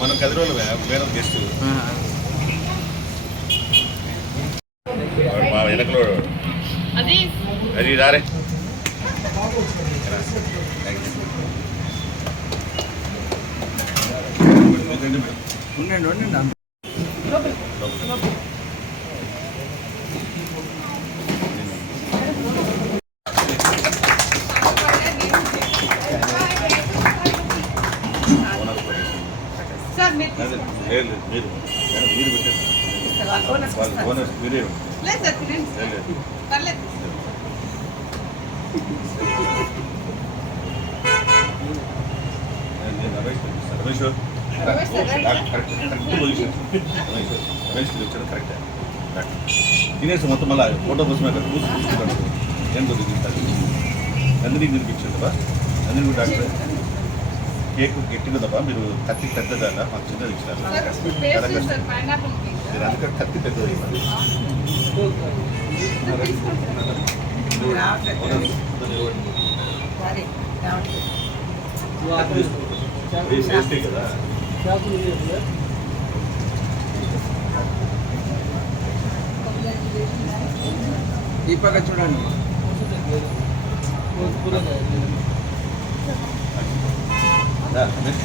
మనం కది రోజులు వేరే గెస్ట్ మా వెనకలో అది రారే. ఉండండి ఉండండి అంత లేదు మీరు మీరు పెట్టండి ఓనర్స్ మీరే లేదు సార్ తినండి లేదు పర్లేదు నేను- రమేష్ పిలిపిస్తాను. కరెక్ట్ తినేసి మొత్తం మళ్ళీ ఫోటో కోసం అక్కడ చూసి చూసుకుంటాడు ఏం కొద్దిగా తింటాడు నందిని తినిపించాడు కదా నందిని కూడా డాక్టర్ కేక్ గట్టినదబ్బా మీరు కత్తి పెద్దదా మాకు చిన్నది ఇచ్చారు మీరు అందుకని కత్తి పెద్దది ఇవ్వాలి. కత్తి తీసుకో. ఇది సేఫ్టీ కదా ఈ పక్క చూడండి దా, రమేష్.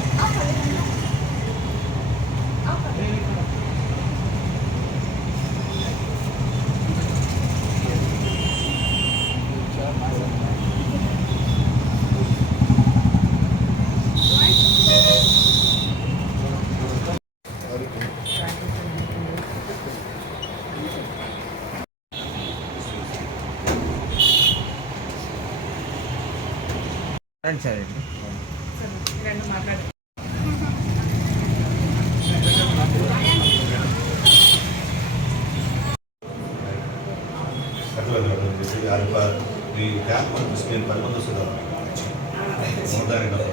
సార్ ఈ క్యాంప్ పంపిస్తే నేను పది మంది వస్తుందా మొత్తానికి డబ్బు.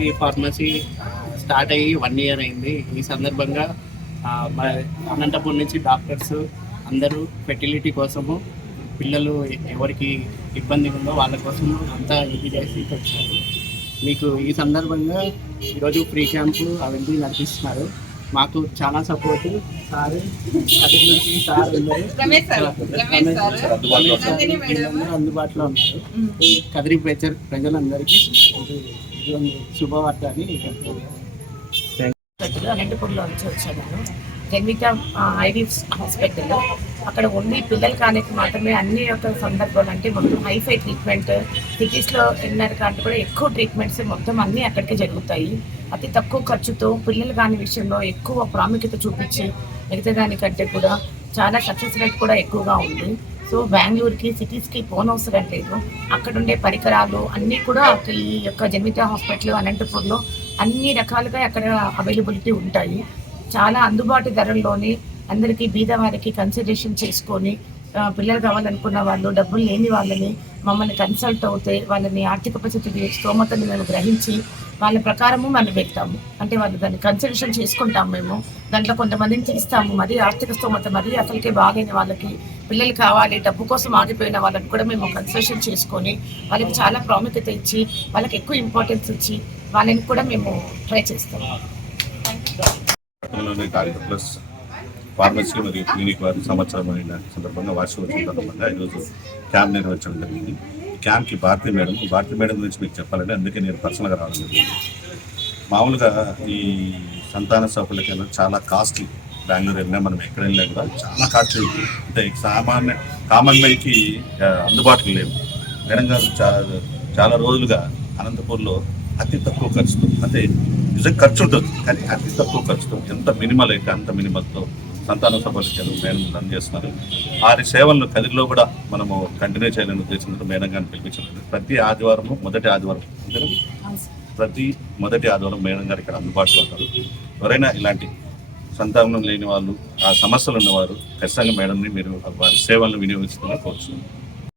శ్రీ ఫార్మసీ స్టార్ట్ అయ్యి వన్ ఇయర్ అయింది. ఈ సందర్భంగా అనంతపూర్ నుంచి డాక్టర్స్ అందరూ ఫెర్టిలిటీ కోసము పిల్లలు ఎవరికి ఇబ్బంది ఉందో వాళ్ళ కోసం అంతా ఇది చేసి వచ్చారు మీకు ఈ సందర్భంగా ఈరోజు ఫ్రీ క్యాంపు అవన్నీ నడిపిస్తున్నారు. మాకు చాలా సపోర్ట్. సార్ అక్కడి నుంచి సార్ అందరూ అందుబాటులో ఉన్నారు. కదిరి ప్రజ ప్రజలందరికీ ఇది శుభవార్త అని అనంతపూర్లో నుంచి వచ్చాను నేను. జన్విత ఐవి హాస్పిటల్ అక్కడ ఓన్లీ పిల్లలు కానీ మాత్రమే అన్ని యొక్క సందర్భాలు అంటే మొత్తం హైఫై ట్రీట్మెంట్ సిటీస్లో ఎన్నర కానీ కూడా ఎక్కువ ట్రీట్మెంట్స్ మొత్తం అన్నీ అక్కడికే జరుగుతాయి. అతి తక్కువ ఖర్చుతో పిల్లలు కాని విషయంలో ఎక్కువ ప్రాముఖ్యత చూపించి మిగతా దానికంటే కూడా చాలా సక్సెస్ రేట్ కూడా ఎక్కువగా ఉంది. సో బెంగళూరుకి సిటీస్కి పోనవసరం లేదు. అక్కడ ఉండే పరికరాలు అన్నీ కూడా ఈ యొక్క జన్మిత హాస్పిటల్ అనంతపూర్లో అన్ని రకాలుగా అక్కడ అవైలబిలిటీ ఉంటాయి. చాలా అందుబాటు ధరల్లోనే అందరికీ బీద వారికి కన్సిడరేషన్ చేసుకొని పిల్లలు కావాలనుకున్న వాళ్ళు డబ్బులు లేని వాళ్ళని మమ్మల్ని కన్సల్ట్ అవుతే వాళ్ళని ఆర్థిక పరిస్థితి స్తోమతని మేము గ్రహించి వాళ్ళ ప్రకారము మనం పెడతాము. అంటే వాళ్ళు దాన్ని కన్సల్టేషన్ చేసుకుంటాం మేము. దాంట్లో కొంతమందిని తీస్తాము. మరి ఆర్థిక స్తోమత మరి అసలుకే బాగైన వాళ్ళకి పిల్లలు కావాలి డబ్బు కోసం ఆగిపోయిన వాళ్ళని కూడా మేము కన్సెషన్ చేసుకొని వాళ్ళకి చాలా ప్రాముఖ్యత ఇచ్చి వాళ్ళకి ఎక్కువ ఇంపార్టెన్స్ ఇచ్చి వాళ్ళని కూడా మేము ట్రై చేస్తాము ఫార్మసీ మరియు క్లినిక్ వారి సంవత్సరం అయిన సందర్భంగా వార్షికోత్సవం సందర్భంగా ఈరోజు క్యాంప్ నిర్వహించడం జరిగింది. క్యాంప్కి భారతీ మేడం భారతీ మేడం గురించి మీకు చెప్పాలంటే అందుకే నేను పర్సనల్గా రావడం జరిగింది. మామూలుగా ఈ సంతాన సభలకైనా చాలా కాస్ట్లీ బెంగళూరు వెళ్ళినా మనం ఎక్కడ వెళ్ళినా కూడా చాలా ఉంది అంటే సామాన్య కామన్ మైకి అందుబాటులో లేవు. మేడం గారు చాలా రోజులుగా అనంతపూర్లో అతి తక్కువ ఖర్చుతో అంటే నిజం ఖర్చు ఉంటుంది కానీ అతి తక్కువ ఖర్చుతో ఎంత మినిమల్ అయితే అంత మినిమల్తో సంతాన సభలు మేడం రన్ చేస్తున్నారు. వారి సేవలను కదిరిలో కూడా మనము కంటిన్యూ చేయాలని ఉద్దేశంతో మేడం గారిని పిలిపించారు ప్రతి ఆదివారము మొదటి ఆదివారం? ప్రతి మొదటి ఆదివారం మేడం గారు ఇక్కడ అందుబాటులో ఉంటారు. ఎవరైనా ఇలాంటి సంతానం లేని వాళ్ళు ఆ సమస్యలు ఉన్నవారు ఖచ్చితంగా మేడంని మీరు వారి సేవలను వినియోగించుకోవాలని కోరుతున్నాను